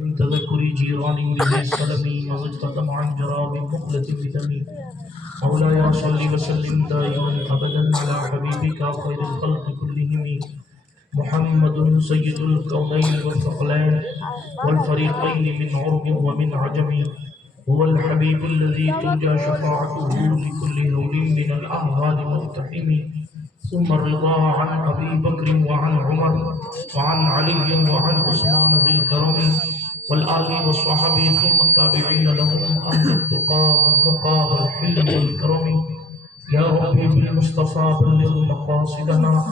من تذكر جيران بذي السلم واجتثم عن جراب مقلة بدمي مولاي صل وسلم دائما ابدا على حبيبك خير الخلق كلهم محمد سيد الكونين والثقلين والفريقين من عرب ومن عجم هو الحبيب الذي ترجى شفاعته لكل هول من الأهوال مقتحم ثم الرضا عن أبي بكر وعن عمر وعن علي وعن عثمان ذي الكرم والآل والصحابة ثم التابعين لهم أهل التقى والنقى والحلم والكرم يا ربي بالمصطفى بلغ مقاصدنا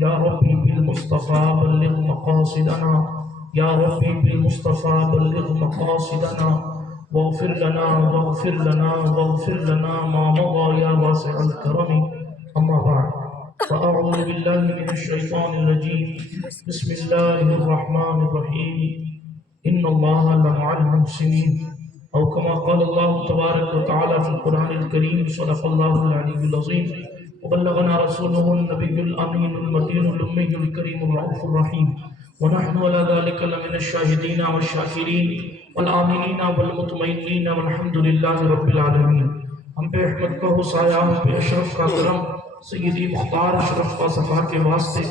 يا ربي بالمصطفى بلغ مقاصدنا يا ربي بالمصطفى بلغ مقاصدنا واغفر لنا واغفر لنا واغفر لنا ما مضى يا واسع الكرم أما بعد فأعوذ بالله من الشيطان الرجيم بسم الله الرحمن الرحيم إن الله لمع المحسنين أو كما قال الله تبارك وتعالى في القرآن الكريم صدق الله العلي العظيم وبلغنا رسوله النبي الأمين المتين الأمي الكريم الرؤوف الرحيم ونحن على ذلك لمن الشاهدين والشاكرين والآمنين والمطمئنين والحمد لله رب العالمين. ہم پہ احمد کا حسایہ، ہم پہ اشرف کا کرم، سیدی مختار اشرف کا صفحہ کے واسطے،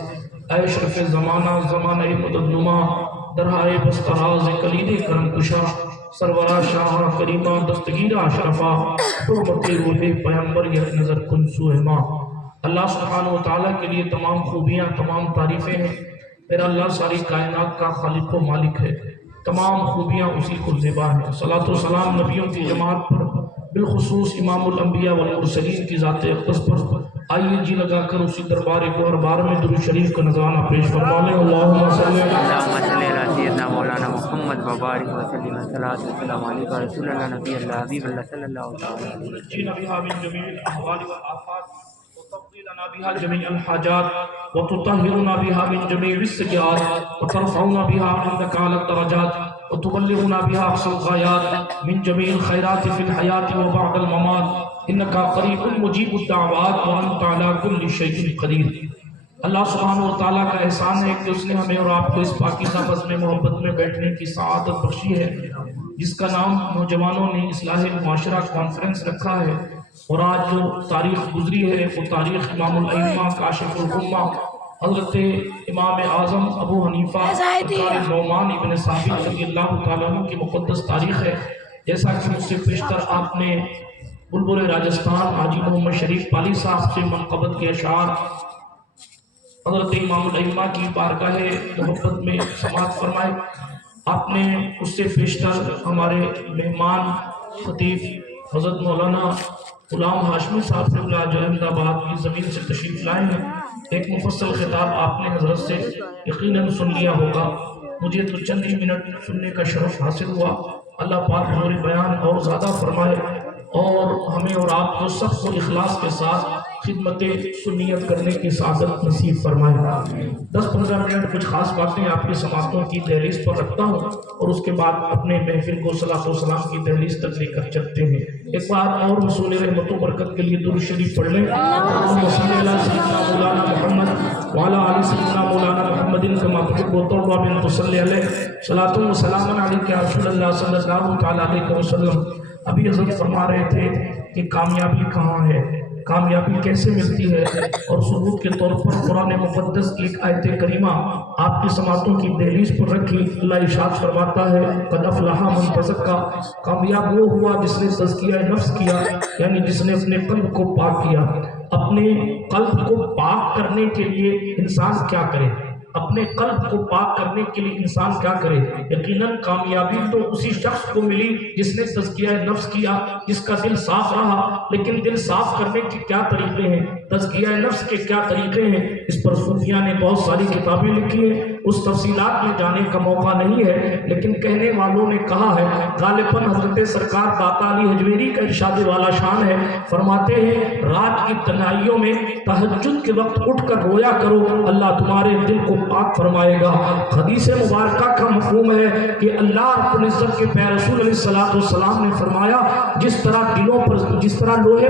اے اشرف زمانہ زمانہ مدد نما درہائے بستراز کلید کرم کشا سرورہ شاہ کریمہ دستگیرہ اشرفہ حرمت روح پیمبر یک نظر کن سوہما. اللہ سبحانہ وتعالیٰ کے لیے تمام خوبیاں تمام تعریفیں ہیں. میرا اللہ ساری کائنات کا خالق و مالک ہے، تمام خوبیاں اسی کو زیبا ہیں. صلاۃ و سلام نبیوں کی جماعت پر، بالخصوص امام الانبیاء والمرسلین کی ذات اقدس پر. آئیے جی لگا کر اسی دربار گوہر بار میں درود شریف کا نذرانہ پیش فرمائیں. اللہم صلی علی سیدنا مولانا محمد وبارک وسلم. صلاۃ و سلام علیکہ رسول اللہ نبی اللہ حبیب اللہ صلی اللہ علیہ وسلم. جینا بها من جميع الاحوال والآفات وتقضي لنا بها جميع الحاجات وتطهرنا بها من جميع السيئات وترفعنا بها عندك على الدرجات وتبلغنا بها أقصى الغايات من جميع الخيرات في الحياة وبعد الممات إنك قريب مجيب الدعوات وأنت على كل شيء قدير. اللہ سبحانہ وتعالیٰ کا احسان ہے کہ اس نے ہمیں اور آپ کو اس پاکیزہ بزم محبت میں بیٹھنے کی سعادت بخشی ہے، جس کا نام نوجوانوں نے اصلاح معاشرہ کانفرنس رکھا ہے. اور آج جو تاریخ گزری ہے وہ تاریخ امام الائمہ کاشف الغمہ حضرت امام اعظم ابو حنیفہ نعمان ابن ثابت رضی اللہ تعالیٰ عنہ کی مقدس تاریخ ہے. جیسا کہ مجھ سے پیشتر آپ نے بلبل راجستھان حاجی محمد شریف پالی صاحب سے منقبت کے اشعار حضرت امام الائمہ کی بارگاہ محبت میں سماعت فرمائے. آپ نے اس سے پیشتر ہمارے مہمان خطیب حضرت مولانا غلام ہاشمی صاحب سے جو احمد آباد کی زمین سے تشریف لائے ہیں، ایک مفصل خطاب آپ نے حضرت سے یقیناً سن لیا ہوگا. مجھے تو چند ہی منٹ سننے کا شرف حاصل ہوا. اللہ پاک حضور بیان اور زیادہ فرمائے اور ہمیں اور آپ کو سب کو اخلاص کے ساتھ خدمت سنیت کرنے کی سعادت نصیب فرمائے. 10-15 منٹ کچھ خاص باتیں آپ کی سماعتوں کی دہلیز پر رکھتا ہوں اور اس کے بعد اپنے محفل کو صلاۃ و سلام کی دہلیز تک لے کر چلتے ہیں. ایک بار اور رسول رحمت و برکت کے لیے درود شریف پڑھ لیں. اللہم صلی علی سیدنا مولانا محمد وعلی آل سیدنا مولانا محمد کما تحب وترضى بن تصلی علیہ صلاۃ و سلام علیک یا رسول اللہ صلی اللہ تعالی علیہ وسلم. ابھی حضرت فرما رہے تھے کہ کامیابی کہاں ہے، کامیابی کیسے ملتی ہے، اور ثبوت کے طور پر قرآن مقدس کی ایک آیت کریمہ آپ کی سماعتوں کی دہلیز پر رکھی. اللہ ارشاد فرماتا ہے قد افلح من تزکیٰ، کامیاب وہ ہوا جس نے تزکیہ نفس کیا، یعنی جس نے اپنے قلب کو پاک کیا. اپنے قلب کو پاک کرنے کے لیے انسان کیا کرے؟ اپنے قلب کو پاک کرنے کے لیے انسان کیا کرے؟ یقیناً کامیابی تو اسی شخص کو ملی جس نے تزکیہ نفس کیا، جس کا دل صاف رہا. لیکن دل صاف کرنے کے کیا طریقے ہیں، تزکیہ نفس کے کیا طریقے ہیں، اس پر صوفیاء نے بہت ساری کتابیں لکھی ہیں. اس تفصیلات میں جانے کا موقع نہیں ہے، لیکن کہنے والوں نے کہا ہے. غالباً حضرت سرکار داتا علی حجویری کا ارشاد والا شان ہے. فرماتے ہیں رات کی تنہائیوں میں تہجد کے وقت اٹھ کر رویا کرو، اللہ تمہارے دل کو پاک فرمائے گا. حدیث مبارکہ کا مفہوم ہے کہ اللہ رب العزت کے پیارے رسول علیہ السلام نے فرمایا جس طرح دلوں پر، جس طرح لوہے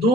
2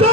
2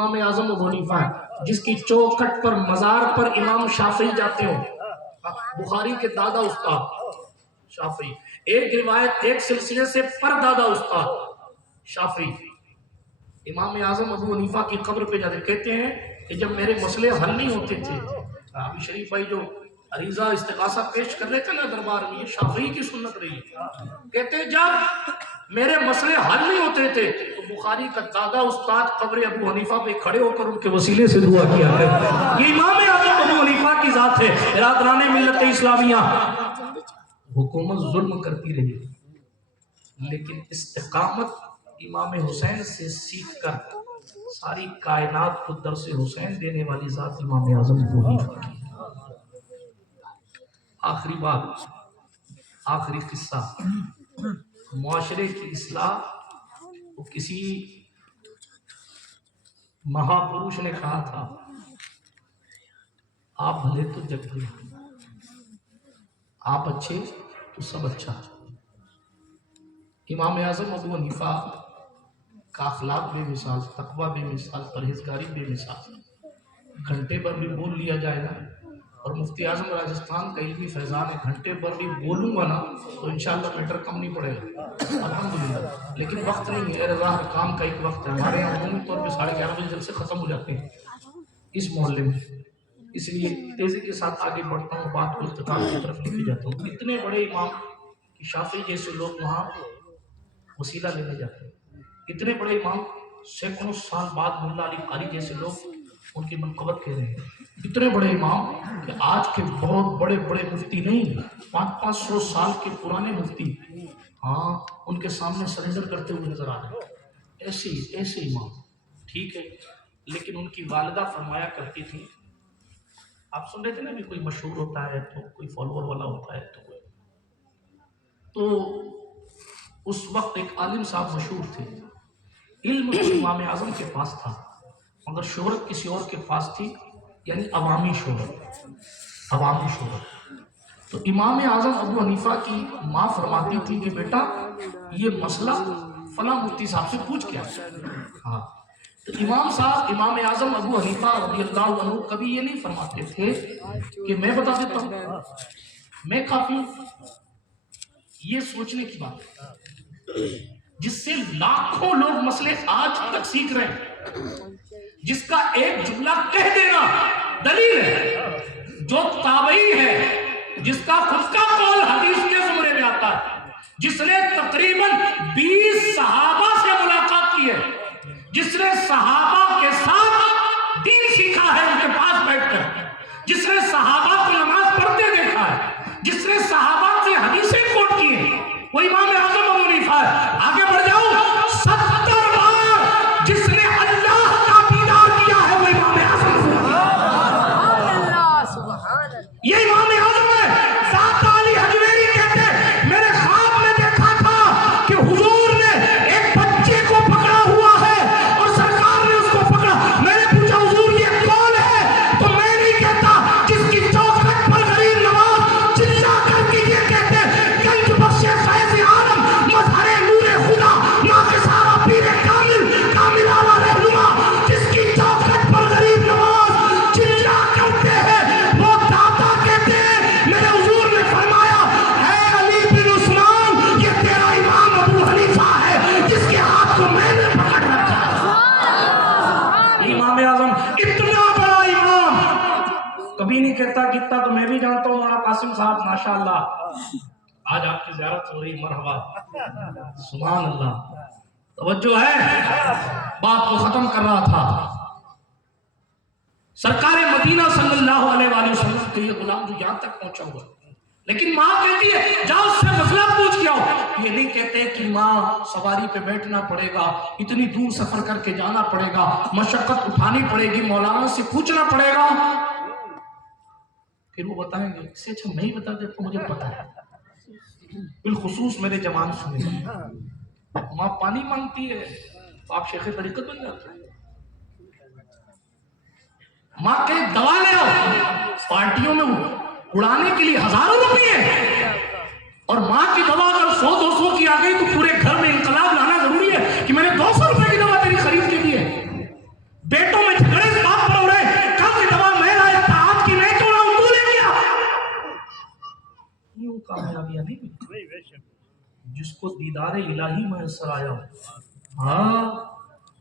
امام اعظم ابو حنیفہ ہے جس کی چوکھٹ پر مزار پر امام شافعی جاتے ہو. بخاری کے دادا استاد شافعی، ایک روایت ایک سلسلے سے پر دادا استاد شافعی امام اعظم ابو حنیفہ کی قبر پہ جاتے کہتے ہیں کہ جب میرے مسئلے حل نہیں ہوتے تھے، ابھی شریف بھائی جو عریضہ استغاثہ پیش کر رہے تھے نا دربار میں، یہ شافعی کی سنت رہی ہے. کہتے ہیں جب میرے مسئلے حل نہیں ہوتے تھے تو بخاری کا دادا استاد قبر ابو حنیفہ پہ کھڑے ہو کر ان کے وسیلے سے دعا کیا کرتے. یہ امام اعظم ابو حنیفہ کی ذات ہے. برادران ملت اسلامیہ، حکومت ظلم کرتی رہی لیکن استقامت امام حسین سے سیکھ کر ساری کائنات کو درس حسین دینے والی ذات امام اعظم ابو حنیفہ کی. آخری بات، آخری قصہ، معاشرے کی اصلاح. وہ کسی مہاپروش نے کہا تھا آپ بھلے تو جگ بھلے، آپ اچھے تو سب اچھا. امام اعظم ابو حنیفہ کا اخلاق بے مثال، تقوی بے مثال، پرہیزگاری بے مثال. گھنٹے پر بھی بول لیا جائے نا، اور مفتی اعظم راجستھان کا علمی فیضان ہے، گھنٹے پر بھی بولوں گا نا تو انشاءاللہ میٹر کم نہیں پڑے گا الحمدللہ. لیکن وقت نہیں ہے، رضا ہر کام کا ایک وقت ہے. ہمارے یہاں عمومی طور پہ 11:30 بجے جلسے ختم ہو جاتے ہیں اس محلے میں، اس لیے تیزی کے ساتھ آگے بڑھتا ہوں، بات کو اختتام کی طرف لے کے جاتا ہوں. اتنے بڑے امام کہ شافعی جیسے لوگ وہاں وسیلہ لینے جاتے ہیں. اتنے بڑے امام سینکڑوں سال بعد ملا علی قاری جیسے لوگ ان کی منقبت کہہ رہے ہیں. اتنے بڑے امام کہ آج کے بہت بڑے بڑے مفتی نہیں، 500 سال کے پرانے مفتی ہاں ان کے سامنے سرنڈر کرتے ہوئے نظر آ رہے ہیں. ایسے امام ٹھیک ہے. لیکن ان کی والدہ فرمایا کرتی تھی، آپ سن رہے تھے نا بھی کوئی مشہور ہوتا ہے تو کوئی فالوور والا ہوتا ہے تو اس وقت ایک عالم صاحب مشہور تھے. علم تو امام اعظم کے پاس تھا مگر شہرت کسی اور کے پاس تھی، یعنی عوامی شہرت. تو امام اعظم ابو حنیفہ کی ماں فرماتی تھی کہ بیٹا یہ مسئلہ فلاں مفتی صاحب سے پوچھ کیا. ہاں تو امام اعظم ابو حنیفہ رضی اللہ عنہ کبھی یہ نہیں فرماتے تھے کہ میں بتا دیتا ہوں، میں کافی ہوں. یہ سوچنے کی بات ہے جس سے لاکھوں لوگ مسئلے آج تک سیکھ رہے ہیں، جس کا ایک جملہ کہہ دینا دلیل ہے، جو تابعی ہے، جس کا خود کا قول حدیث کے زمرے میں آتا ہے، جس نے تقریباً 20 صحابہ سے ملاقات کی ہے، جس نے صحابہ کے ساتھ دین سیکھا ہے ان کے پاس بیٹھ کر، جس نے صحابہ کو نماز پڑھتے دیکھا ہے، جس نے صحابہ سے حدیثیں کوٹ کی ہیں، وہ امام اعظم ابو حنیفہ ہے. آگے بڑھ جاؤ، 70 بار جس نے اللہ کا دیدار کیا ہے وہ امام اعظم ہے. یہ امام اعظم ہے. ذات علی حجویری کہتے ہیں میرے خواب میں دیکھا تھا کہ حضور نے ایک بچے کو پکڑا ہوا ہے اور سرکار نے اس کو پکڑا. میں نے پوچھا حضور یہ کون ہے؟ تو میں نہیں کہتا جس کی چوکھٹ پر غریب نواز چلا کر کے یہ کہتے گنج بخش فیض عالم مظہر نور خدا ناقصارہ پیر کامل کامل آلہ رہنما، جس کی چوکھٹ پر غریب نواز چلا کرتے ہیں وہ داتا کہتے ہیں. میرے حضور نے فرمایا اے علی بن عثمان یہ تیرا امام ابو حنیفہ ہے جس کے ہاتھ کو میں نے پکڑ رکھا ہے. امام اعظم اتنا بڑا امام کبھی نہیں کہتا کتنا تو میں بھی جانتا ہوں. مولانا قاسم صاحب ماشاءاللہ آج آپ کی زیارت ہو رہی، مرحبا سبحان اللہ. توجہ ہے، بات کو ختم کر رہا تھا. سرکار مدینہ صلی اللہ علیہ وآلہ وسلم کے یہ غلام جو یہاں تک پہنچا ہوا، لیکن ماں کہتی ہے جاؤ اس سے مسئلہ پوچھ کے آؤ. یہ نہیں کہتے کہ ماں سواری پہ بیٹھنا پڑے گا، اتنی دور سفر کر کے جانا پڑے گا، مشقت اٹھانی پڑے گی، مولانا سے پوچھنا پڑے گا. پھر وہ بتائیں گے اس سے اچھا میں ہی بتا دیتا ہوں، مجھے پتا ہے. بالخصوص میرے جوان سنیں، ماں پانی مانگتی ہے تو آپ شیخ طریقت بن جاتے ہیں. ماں کہ دوا لے آؤ، پارٹیوں میں اڑانے کے لیے ہزاروں روپے، اور ماں کی دوا اگر 100-200 کی آ گئی تو پورے گھر میں انقلاب لانا ضروری ہے کہ میں نے 200 روپے کی دوا تیری خرید کے دی ہے. بیٹوں دیدار الہی میسر آیا. ہاں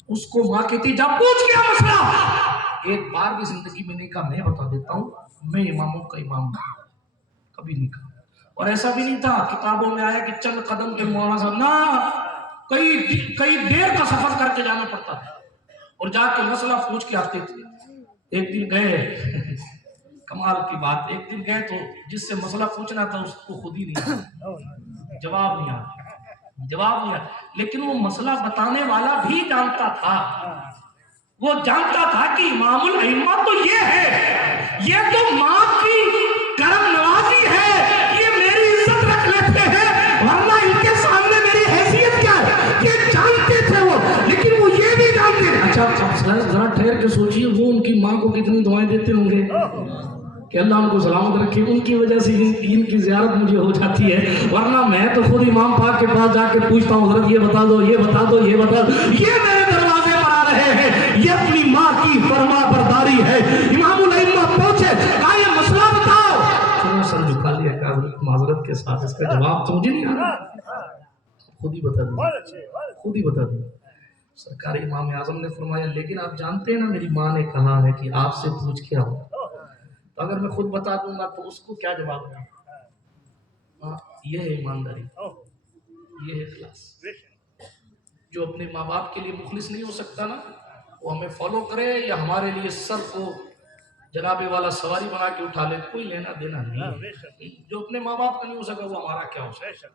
اس کو ماں کہتی جب پوچھ کیا مسئلہ. ایک بار بھی زندگی میں نہیں کہا میں بتا دیتا ہوں میں اماموں کا امام ہوں، کبھی نہیں کہا. اور ایسا بھی نہیں تھا کتابوں میں آیا کہ چند قدم کے مولانا صاحب، نہ کئی دیر کا سفر کر کے جانا پڑتا تھا اور جا کے مسئلہ پوچھ کے آتے تھے. ایک دن گئے، کمال کی بات، ایک دن گئے تو جس سے مسئلہ پوچھنا تھا اس کو خود ہی نہیں جواب نہیں آیا. لیکن وہ مسئلہ بتانے والا بھی جانتا تھا، وہ جانتا تھا کہ امام الائمہ تو یہ ہے، یہ تو ماں کی کرم نوازی ہے، یہ میری عزت رکھ لیتے ہیں ورنہ ان کے سامنے میری حیثیت کیا ہے. یہ جانتے تھے وہ، لیکن وہ یہ بھی جانتے ہیں. اچھا ذرا ٹھہر کے سوچئے وہ ان کی ماں کو کتنی دعائیں دیتے ہوں گے کہ اللہ ان کو سلامت رکھے. ان کی وجہ سے ان کی زیارت مجھے ہو جاتی ہے، ورنہ میں تو خود امام پاک کے پاس جا کے پوچھتا ہوں حضرت یہ بتا دو، یہ بتا دو، یہ بتا دو. یہ میرے دروازے پر آ رہے ہیں، یہ اپنی ماں کی فرما برداری ہے. امام الائمہ پہنچے، کہا یہ مسئلہ بتاؤ. چلو سر جھکا لیا کہ حضرت معذرت کے ساتھ اس کا جواب تو مجھے نہیں آ رہا، خود ہی بتا دیں. سرکار امام اعظم نے فرمایا لیکن آپ جانتے ہیں نا میری ماں نے کہا ہے کہ آپ سے پوچھ کے آؤ. تو اگر میں خود بتا دوں گا تو اس کو کیا جواب دوں؟ یہ ہے ایمانداری، یہ ہے اخلاص. جو اپنے ماں باپ کے لیے مخلص نہیں ہو سکتا نا، وہ ہمیں فالو کرے یا ہمارے لیے سر کو جنابے والا سواری بنا کے اٹھا لے، کوئی لینا دینا نہیں. جو اپنے ماں باپ کا نہیں ہو سکا وہ ہمارا کیا ہو سکتا.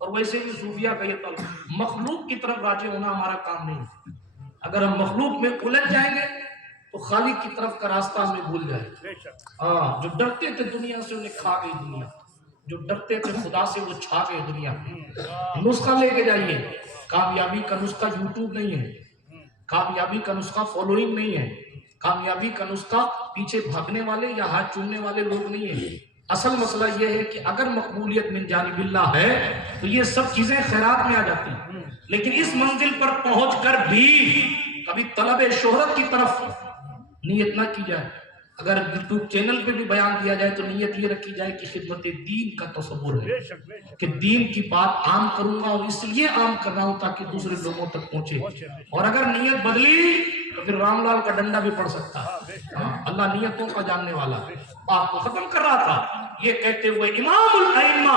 اور ویسے بھی صوفیہ کا یہ طلب، مخلوق کی طرف راجع ہونا ہمارا کام نہیں. اگر ہم مخلوق میں الجھ جائیں گے تو خالق کی طرف کا راستہ ہمیں بھول جائے. جو ڈرتے تھے دنیا سے انہیں کھا گئی دنیا، جو ڈرتے تھے خدا سے وہ چھا گئے دنیا. نسخہ لے کے جائیے، کامیابی کا نسخہ یوٹیوب نہیں ہے، کامیابی کا نسخہ فالوئنگ نہیں ہے، کامیابی کا نسخہ پیچھے بھاگنے والے یا ہاتھ چومنے والے لوگ نہیں ہیں. اصل مسئلہ یہ ہے کہ اگر مقبولیت من جانب اللہ ہے تو یہ سب چیزیں خیرات میں آ جاتی ہیں. لیکن اس منزل پر پہنچ کر بھی کبھی طلب شہرت کی طرف نیت نہ کی جائے. اگر یوٹیوب چینل پہ بھی بیان دیا جائے تو نیت یہ رکھی جائے کہ خدمت دین کا تصور ہے کہ دین کی بات عام کروں گا اور اس لیے عام کر رہا ہوں تاکہ دوسرے لوگوں تک پہنچے. اور اگر نیت بدلی تو پھر رام لال کا ڈنڈا بھی پڑ سکتا ہے. اللہ نیتوں کا جاننے والا. آپ کو ختم کر رہا تھا یہ کہتے ہوئے امام الائمہ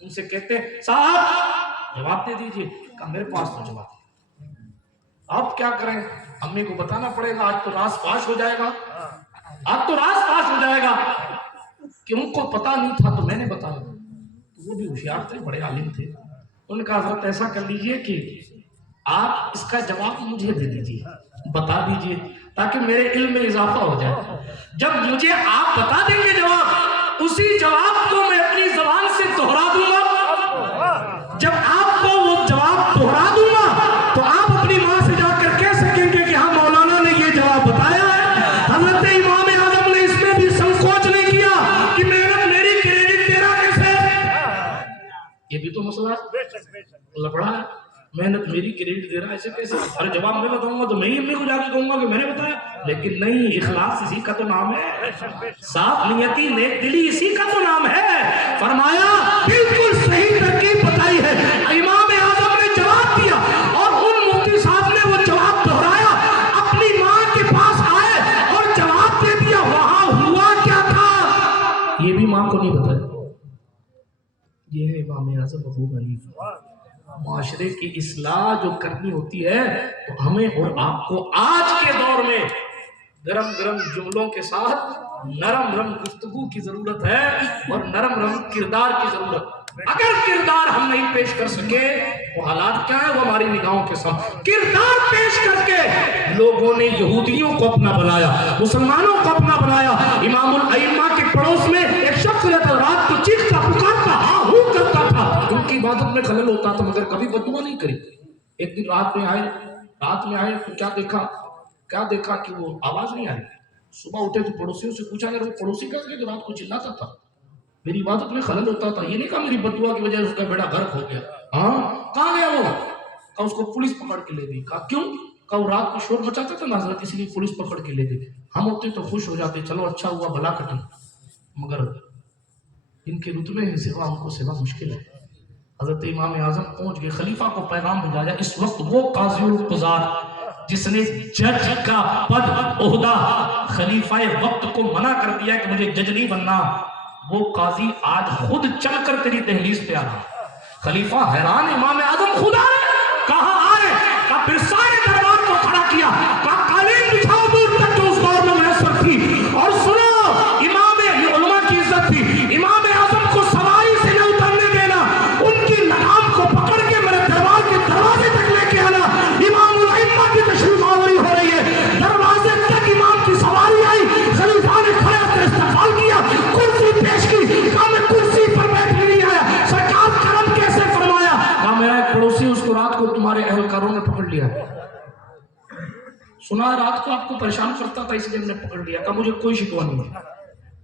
ان سے کہتے ہیں صاحب جواب دے دیجئے. کہا میرے پاس تو جواب ہے، آپ کیا کریں، امی کو بتانا پڑے گا. آج تو راز فاش ہو جائے گا، آج تو راز فاش ہو جائے گا کہ ان کو پتا نہیں تھا تو میں نے بتایا. تو وہ بھی ہوشیار تھے، بڑے عالم تھے. انہوں نے کہا حضرت ایسا کر لیجئے کہ آپ اس کا جواب مجھے دے دیجئے، بتا دیجئے تاکہ میرے علم میں اضافہ ہو جائے. جب مجھے آپ بتا دیں گے جواب، اسی جواب کو میں اپنی زبان سے دہرا دوں گا. جب آپ کو وہ جواب دہرا دوں گا تو آپ اپنی ماں سے جا کر کہہ سکیں گے کہ ہاں مولانا نے یہ جواب بتایا ہے. حضرت امام اعظم نے اس میں بھی سنکوچ نہیں کیا کہ میری کریڈٹ تیرا کیسے. یہ بھی تو مسئلہ لفڑا ہے، محنت میری کریڈٹ دے رہا ہے ایسے کیسے. ارے جواب میں بتاؤں گا تو میں ہی امی کو جا کے کہوں گا کہ میں نے بتایا. لیکن نہیں، اخلاص اسی کا تو نام ہے، صاف نیتی نیک دلی اسی کا تو نام ہے. فرمایا بالکل صحیح ترکیب بتائی ہے. امام اعظم نے جواب دیا اور ان مفتی صاحب نے وہ جواب دہرایا، اپنی ماں کے پاس آئے اور جواب دے دیا. وہاں ہوا کیا تھا یہ بھی ماں کو نہیں بتایا. یہ ہے امام اعظم ابو حنیفہ. معاشرے کی اصلاح جو کرنی ہوتی ہے تو ہمیں اور آپ کو آج کے دور میں گرم گرم جملوں کے ساتھ نرم نرم گفتگو کی ضرورت ہے اور نرم نرم کردار کی ضرورت. اگر کردار ہم نہیں پیش کر سکے تو حالات کیا ہے وہ ہماری نگاہوں کے ساتھ. کردار پیش کر کے لوگوں نے یہودیوں کو اپنا بنایا، مسلمانوں کو اپنا بنایا. امام الائمہ کے پڑوس میں ایک شخص رہتا، رات کو چیختا پکارتا ہاں ہوں کرتا تھا، ان کی عبادت میں خلل ہوتا تھا مگر کبھی بددعا نہیں کری. ایک دن رات میں آئے تو کیا دیکھا کہ وہ آواز نہیں آئی. صبح اٹھے تو پڑوسیوں سے پوچھا کہ وہ پڑوسی کا کہ رات کو چلاتا تھا، میری عبادت میں خلل ہوتا تھا. یہ نہیں کہا میری بددعا کی وجہ سے اس کا بیڑا غرق ہو گیا. ہاں کہاں گیا وہ؟ کہا اس کو پولیس پکڑ کے لے گئی. کہا کیوں؟ کہا وہ رات کو شور مچاتا تھا نا حضرت، اس لیے پولیس پکڑ کے لے گئی. ہم ہوتے تو خوش ہو جاتے، چلو اچھا ہوا بلا کٹی، مگر ان کے رتبے ہیں سوا ان کو سوا مشکل ہے. حضرت امام اعظم پہنچ گئے، خلیفہ کو پیغام بھیجا، اس وقت وہ قاضی القضات جس نے جج کا پد عہدہ خلیفہ وقت کو منع کر دیا کہ مجھے جج نہیں بننا، وہ قاضی آج خود چل کر تیری دہلیز پہ آ رہا۔ خلیفہ حیران، امام اعظم خود آ رہے، کہاں آ رہے؟ کہا پھر سارے دربار کو کھڑا کیا، کہا قالین بچھاؤ دور تک جو اس دور میں میسر تھی، اور سنو امام، یہ علماء کی عزت تھی، امام اعظم کو سواری سے نہ اترنے دینا، ان کی لگام کو پکڑ کے میرے دربار کے دروازے تک لے کے آنا۔ امام الائمہ کی تشریف آوری ہو رہی ہے، دروازے تک امام کی سواری آئی، خلیفہ نے کھڑے ہو کر استقبال کیا، کرسی پیش کی، کہا میں کرسی پر بیٹھنے نہیں آیا، سرکار کرم کیسے فرمایا؟ کہا میرا ایک پڑوسی اس کو رات کو تمہارے اہلکاروں نے پکڑ لیا، سنا رات کو آپ کو پریشان کرتا تھا اس لیے ہم نے پکڑ لیا، کہا مجھے کوئی شکوہ نہیں ہے،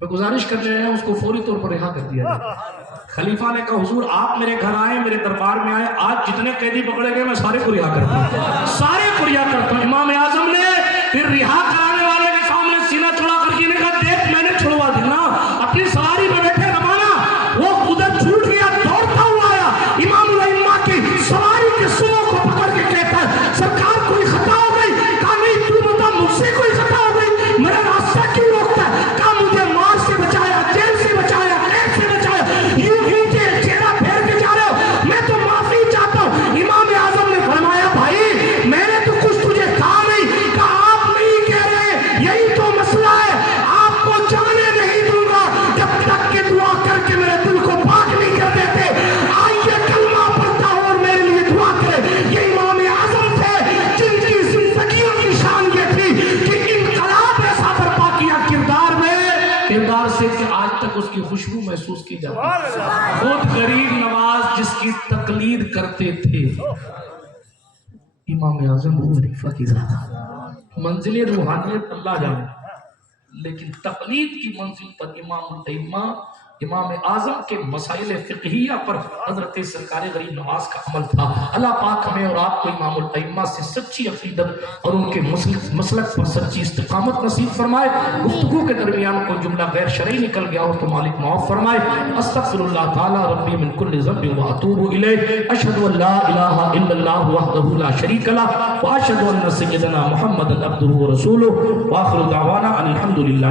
میں گزارش کر رہے ہیں اس کو فوری طور پر رہا کر دیا جائے۔ خلیفہ نے کہا حضور آپ میرے گھر آئے، میرے دربار میں آئے، آج جتنے قیدی پکڑے گئے میں سارے کو رہا کرتا ہوں، سارے کو رہا کرتا ہوں۔ امام اعظم نے پھر رہا کرانے والے کے سامنے سینہ چڑھا کر کے نے کہا دیکھ میں نے چھڑوا دینا، اپنی سواری میں بیٹھے روانہ، وہ ادھر چھوٹ گیا، دوڑتا ہوا آیا، امام الائمہ کی سواری کے سروں کو پکڑ کے کہتا ہے سرکار کوئی خطا ہو گئی؟ کہا نہیں تو بتا مجھ سے کوئی خطا ہو گئی، میرا راستہ کیوں روکتا ہے؟ کہا مجھے مار سے بچایا، جیل سے بچایا، قید سے بچایا، یوں ہی چہرہ پھیر کے جا رہے ہو، میں تو معافی چاہتا ہوں۔ امام اعظم نے فرمایا بھائی میں نے تو کچھ تجھے کہا نہیں، کہا آپ نہیں کہہ رہے، یہی تو مسئلہ ہے، آپ کو جانے نہیں دوں گا جب تک کہ دعا کر کے میرے دل کو پاک نہیں کر دیتے۔ آئیے کلمہ پڑھتا ہوں اور میرے لیے دعا کرے۔ یہ امام اعظم تھے جن کی زندگیوں کی شان یہ تھی کہ انقلاب ایسا برپا کیا کردار میں، کردار سے کہ آج تک اس کی خوشبو محسوس کی جاتی ہے۔ خود غریب نواز جس کی تقلید کرتے تھے، امام اعظم وہ خلیفہ کی ذات، منزل روحانیت اللہ جانے، لیکن تقلید کی منزل پر امام الائمہ، امام اعظم کے مسائل فقہیہ پر حضرت سرکار غریب نواز کا عمل تھا۔ اللہ پاک ہمیں اور آپ کو امام الائمہ سے سچی عقیدت اور ان کے مسلک پر سچی استقامت نصیب فرمائے۔ گفتگو کے درمیان کوئی جملہ غیر شرعی نکل گیا ہو تو مالک معاف فرمائے۔ استغفر اللہ تعالی ربی من کل ذنب واتوب الیہ، اشہد ان لا الہ الا اللہ وحدہ لا شریک لہ، واشہد ان سیدنا محمد عبدہ ورسولہ، وآخر دعوانا ان الحمد للہ۔